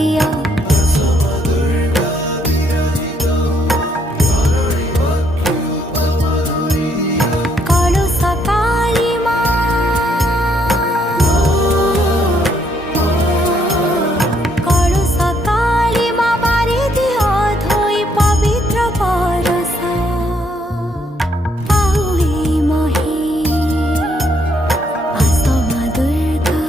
দিয়া কলসা কালী মা কলসা কালী মা বারে দিয়া ধই পবিত্র পরসা পাহুই মহি আসমা দুর্গা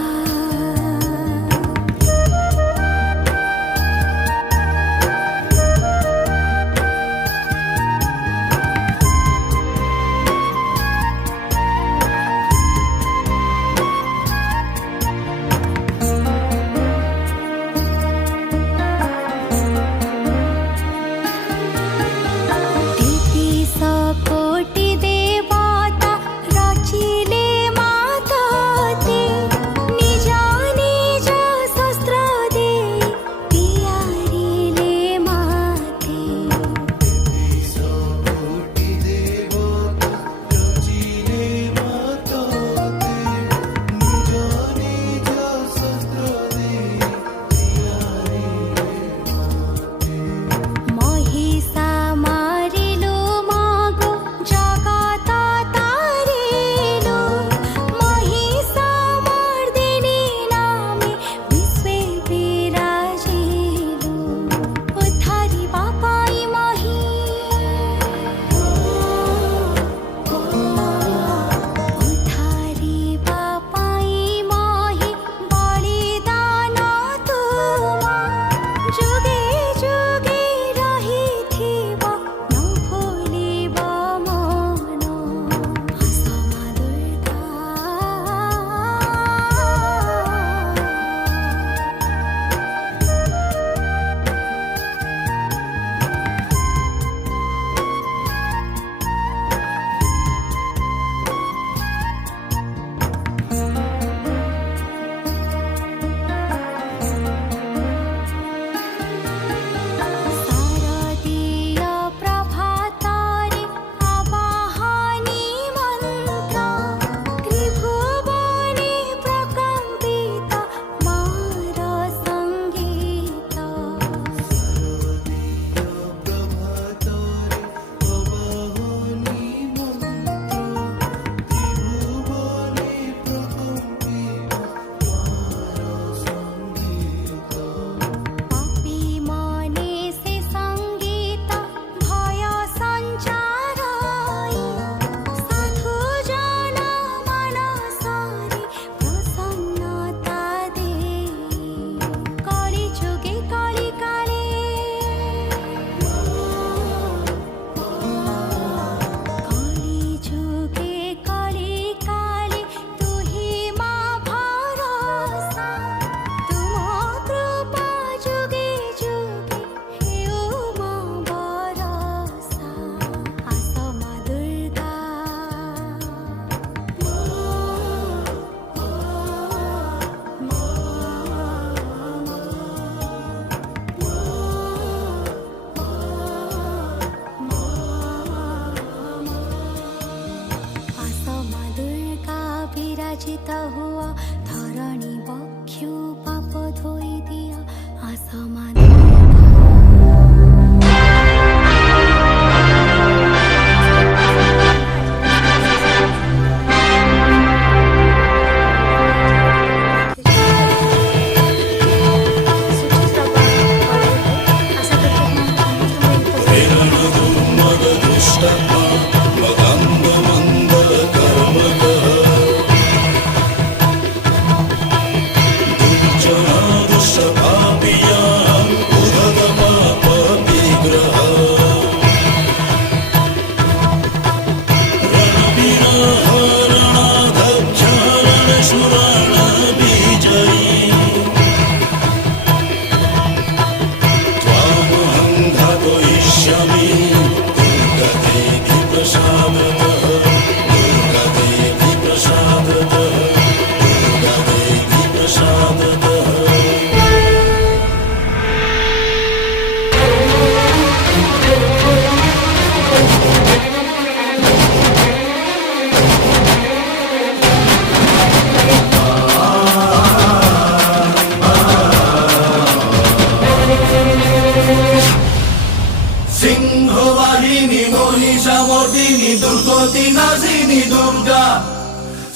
মহিষামর্দিনী দুর্গতি নাশিনী দুর্গা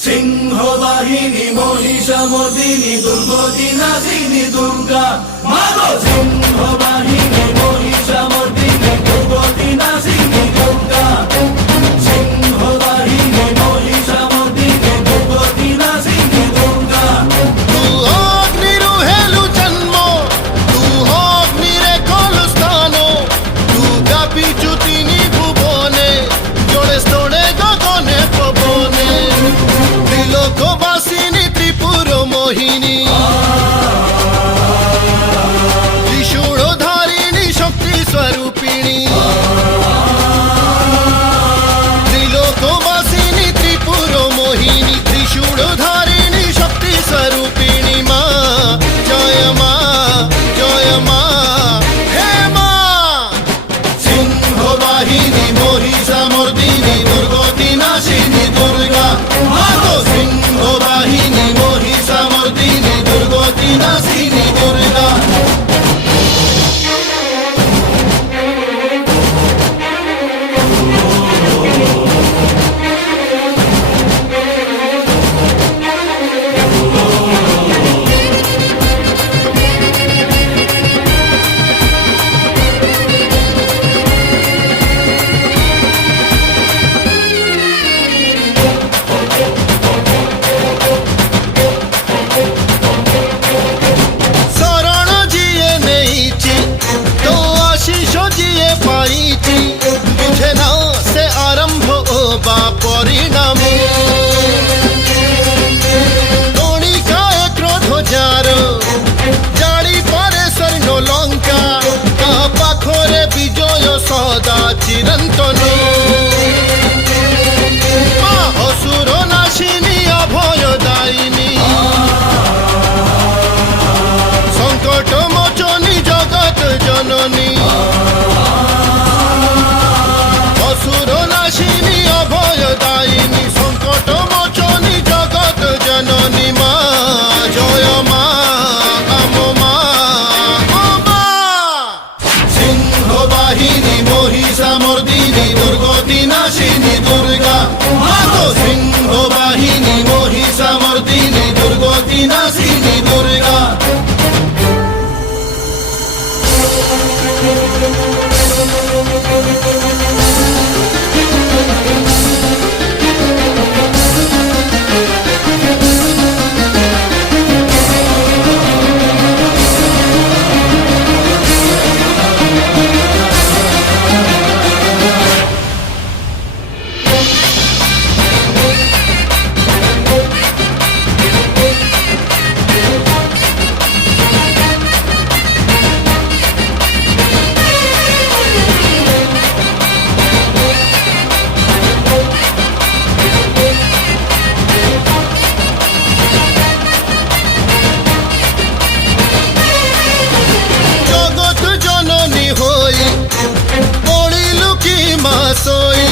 সিংহবাহিনী মহিষামর্দিনী দুর্গতি নাশিনী দুর্গা মাগো সিংহবাহিনী মহিষামর্দিনী দুর্গতি নাশিনী দুর্গা সিংহবাহিনী মহিষামর্দিনী দুর্গতি নাশিনী দুর্গা তু অগ্নিরু হেলু জন্ম তু অগ্নিরে কলস্থান তু ব্যাপিচু তিনি ভুবনে জোড়ে স্তোড়ে গগনে পবনে ত্রিলোকবাসিনী ত্রিপুর মোহিনী ত্রিশূলধারিণী শক্তি স্বরূপিণী ত্রিলোকবাসিনী ত্রিপুর মোহিনী ত্রিশূলধারিণী শক্তি স্বরূপিণী মা জয় মা হে মা সিংহবাহিনী মহিষামর্দিনী দুর্গতি নাশিনী দুর্গা মাগো সিংহবাহিনী মহিষামর্দিনী দুর্গতি নাশিনী দুর্গা শরণ জিয়ে নেইছি তো আশিস জিয়ে পাইছি বুঝে না সে আরম্ভ ও বা পরিণাম কণিকায় ক্রোধ যার জাড়ি পারে স্বর্ণ লঙ্কা তা পাখরে বিজয় সদা চিরন্তন মা অসুর নাশিনী অভয়দায়িনী সংকট মোচনী জগৎ জননী অসুর নাশিনী অভয়দায়িনী সংকট মোচনী জগৎ জননী মা জয় মা আমো মা ও মা সিংহবাহিনী মহিষামর্দিনী দুর্গতি নাশিনী দুর্গা মাগো সিংহবাহিনী মহিষামর্দিনী দুর্গতি নাশিনী দুর্গা জগৎ জননী হই পড়িলু কি মাসই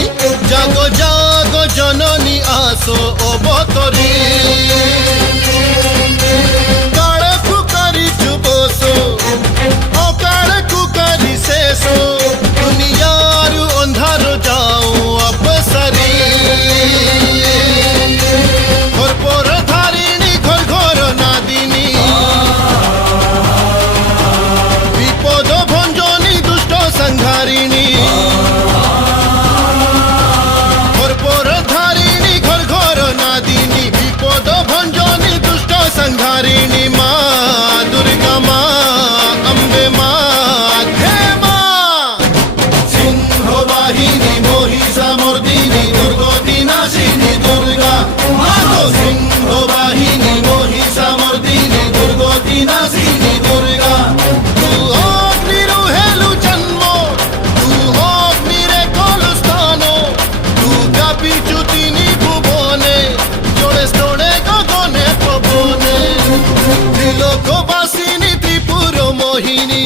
জাগ জাগ জননী আসো অবতরী কাড় কুকারি চুবস অকাড় কুকারি শেষ দুনিয়ার অন্ধার যাও অপসরি ঘর ধারিণী ঘর ঘর নাদিনী বিপদ ভঞ্জনী দুষ্ট সংহারিণী ঘর ধারিণী ঘর ঘর নাদিনী বিপদ ভঞ্জনী দুষ্ট সংহারিণী মা দুর্গা মা অম্বে মা হে মা সিংহবাহিনী মহিষামর্দিনী দুর্গতি নাশিনী দুর্গা মাগো সিংহবাহিনী মহিষামর্দিনী দুর্গতি নাশিনী দুর্গা তু অগ্নিরু হেলু জন্ম তু অগ্নিরে কলস্থান তু ব্যাপিচু তিনি ভুবনে জোড়ে স্তোড়ে গগনে পবনে ত্রিলোকবাসিনী ত্রিপুর মোহিনী